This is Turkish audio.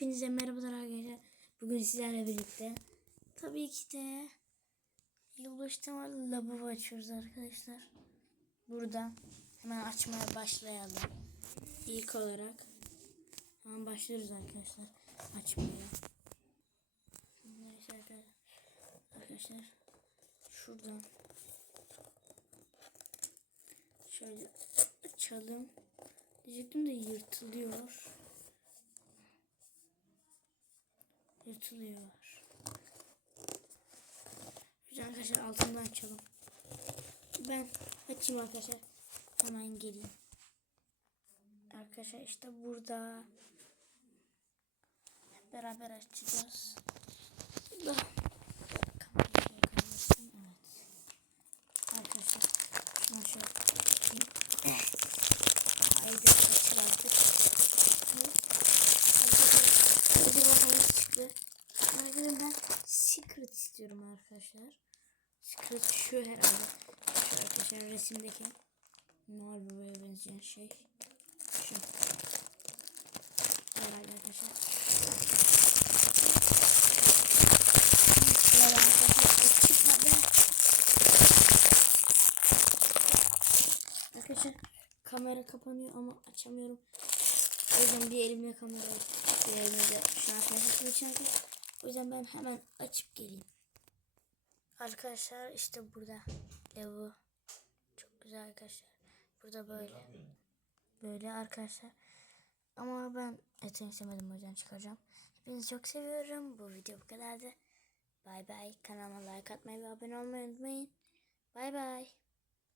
Hepinize merhabalar arkadaşlar. Bugün sizlerle birlikte tabii ki de yılbaşı temalı lavabo açıyoruz arkadaşlar. Burada hemen açmaya başlayalım. İlk olarak hemen başlıyoruz arkadaşlar açmaya. Neyse. Arkadaşlar şuradan şöyle açalım. Diyecektim de yırtılıyor. Yırtılıyor. Güzel arkadaşlar altından açalım. Ben açayım arkadaşlar. Hemen geleyim. Arkadaşlar işte burada. Beraber açacağız. Evet. Arkadaşlar. Şunu şöyle secret istiyorum arkadaşlar. Secret şu herhalde. Şu arkadaşlar resimdeki. Noel Baba'ya benzeyen şey. Şu. Herhalde arkadaşlar. Kamera kapanıyor ama açamıyorum. O yüzden bir elimle kamerayı bir elimle şu an arkadaşlar. O yüzden ben hemen açıp geleyim. Arkadaşlar işte burada lavabo. Çok güzel arkadaşlar. Burada böyle. Böyle arkadaşlar. Ama ben eteğini sevmedim o yüzden çıkaracağım. Hepinizi çok seviyorum. Bu video bu kadardı. Bay bay. Kanalıma like atmayı ve abone olmayı unutmayın. Bay bay.